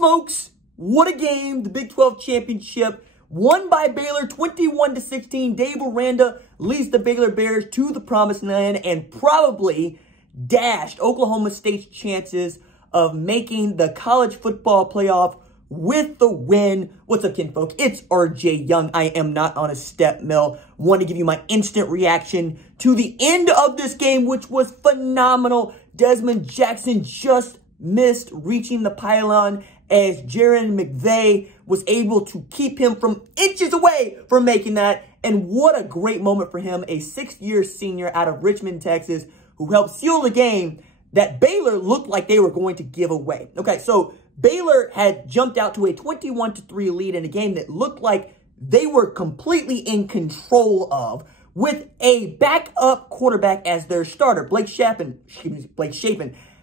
smokes, what a game. The Big 12 championship won by Baylor 21-16. Dave Aranda leads the Baylor Bears to the promised land and probably dashed Oklahoma State's chances of making the college football playoff with the win. What's up, kinfolk? It's RJ Young. I am not on a step mill. Want to give you my instant reaction to the end of this game, which was phenomenal. Desmond Jackson just missed reaching the pylon as Jaron McVay was able to keep him from inches away from making that. And what a great moment for him, a sixth-year senior out of Richmond, Texas, who helped seal the game that Baylor looked like they were going to give away. Okay, so Baylor had jumped out to a 21-3 lead in a game that looked like they were completely in control of, with a backup quarterback as their starter. Blake Shapen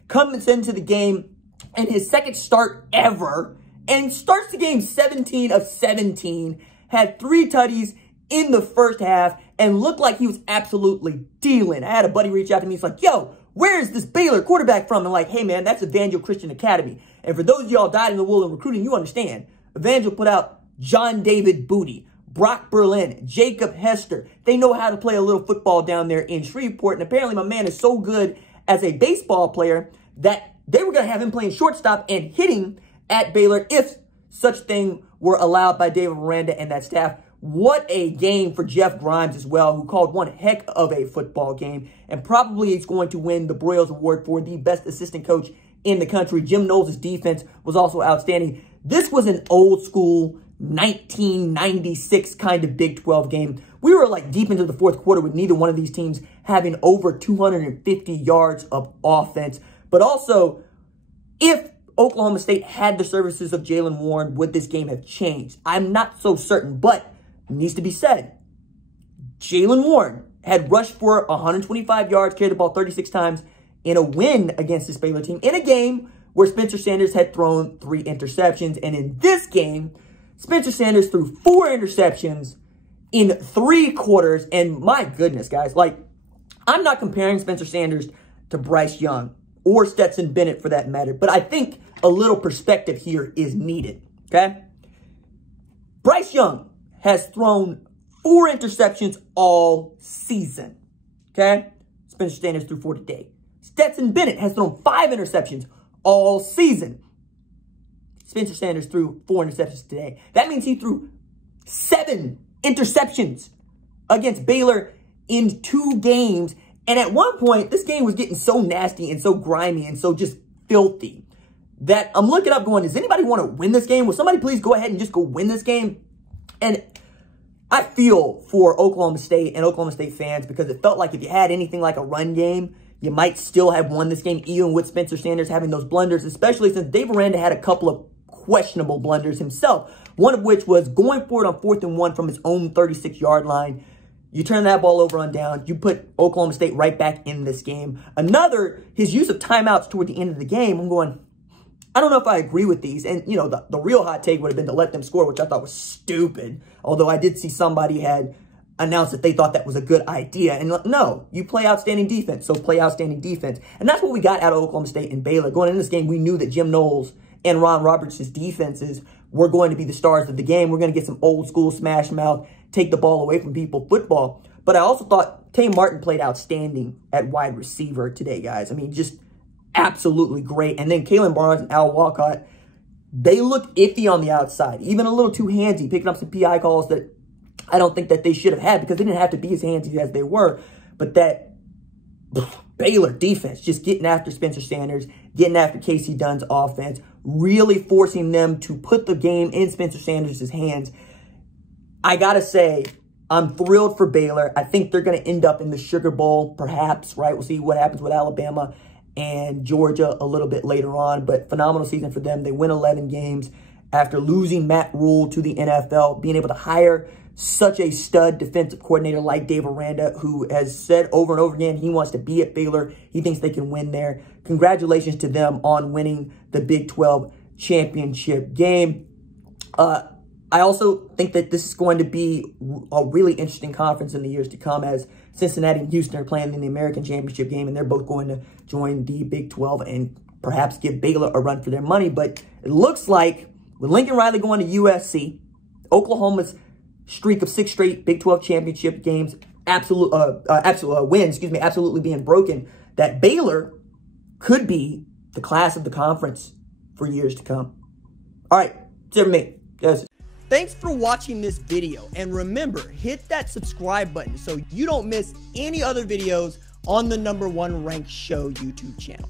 comes into the game in his second start ever and starts the game 17 of 17, had 3 tutties in the first half and looked like he was absolutely dealing. I had a buddy reach out to me. He's like, yo, where is this Baylor quarterback from? And like, hey, man, that's Evangel Christian Academy. And for those of y'all dyed in the wool in recruiting, you understand. Evangel put out John David Booty, Brock Berlin, Jacob Hester. They know how to play a little football down there in Shreveport. And apparently my man is so good as a baseball player that they were going to have him playing shortstop and hitting at Baylor if such thing were allowed by Dave Aranda and that staff. What a game for Jeff Grimes as well, who called one heck of a football game and probably is going to win the Broyles Award for the best assistant coach in the country. Jim Knowles' defense was also outstanding. This was an old school 1996 kind of Big 12 game. We were like deep into the fourth quarter with neither one of these teams having over 250 yards of offense. But also, if Oklahoma State had the services of Jaylen Warren, would this game have changed? I'm not so certain, but it needs to be said. Jaylen Warren had rushed for 125 yards, carried the ball 36 times in a win against this Baylor team in a game where Spencer Sanders had thrown 3 interceptions. And in this game, Spencer Sanders threw 4 interceptions in 3 quarters. And my goodness, guys, like, I'm not comparing Spencer Sanders to Bryce Young or Stetson Bennett for that matter, but I think a little perspective here is needed, okay? Bryce Young has thrown 4 interceptions all season, okay? Spencer Sanders threw 4 today. Stetson Bennett has thrown 5 interceptions all season. Spencer Sanders threw 4 interceptions today. That means he threw 7 interceptions against Baylor in 2 games. And at one point, this game was getting so nasty and so grimy and so just filthy that I'm looking up going, does anybody want to win this game? Will somebody please go ahead and just go win this game? And I feel for Oklahoma State and Oklahoma State fans because it felt like if you had anything like a run game, you might still have won this game, even with Spencer Sanders having those blunders, especially since Dave Aranda had a couple of questionable blunders himself, one of which was going for it on 4th and 1 from his own 36-yard line. You turn that ball over on down. You put Oklahoma State right back in this game. Another, his use of timeouts toward the end of the game, I'm going, I don't know if I agree with these. And, you know, the real hot take would have been to let them score, which I thought was stupid. Although I did see somebody had announced that they thought that was a good idea. And no, you play outstanding defense, so play outstanding defense. And that's what we got out of Oklahoma State and Baylor. Going into this game, we knew that Jim Knowles and Ron Roberts' defenses were going to be the stars of the game. We're going to get some old school smash mouth, take the ball away from people football. But I also thought Tay Martin played outstanding at wide receiver today, guys. I mean, just absolutely great. And then Kalen Barnes and Al Walcott, they looked iffy on the outside, even a little too handsy, picking up some PI calls that I don't think that they should have had because they didn't have to be as handsy as they were. But that Baylor defense, just getting after Spencer Sanders, getting after Casey Dunn's offense, really forcing them to put the game in Spencer Sanders' hands. I got to say, I'm thrilled for Baylor. I think they're going to end up in the Sugar Bowl, perhaps, right? We'll see what happens with Alabama and Georgia a little bit later on, but phenomenal season for them. They win 11 games after losing Matt Rule to the NFL, being able to hire such a stud defensive coordinator like Dave Aranda, who has said over and over again he wants to be at Baylor. He thinks they can win there. Congratulations to them on winning the Big 12 championship game. I also think that this is going to be a really interesting conference in the years to come as Cincinnati and Houston are playing in the American Championship game, and they're both going to join the Big 12 and perhaps give Baylor a run for their money. But it looks like with Lincoln Riley going to USC, Oklahoma's streak of 6 straight Big 12 championship games, absolutely being broken, that Baylor could be the class of the conference for years to come. All right, that's it for me. Yes. Thanks for watching this video, and remember, hit that subscribe button so you don't miss any other videos on the #1 ranked show YouTube channel.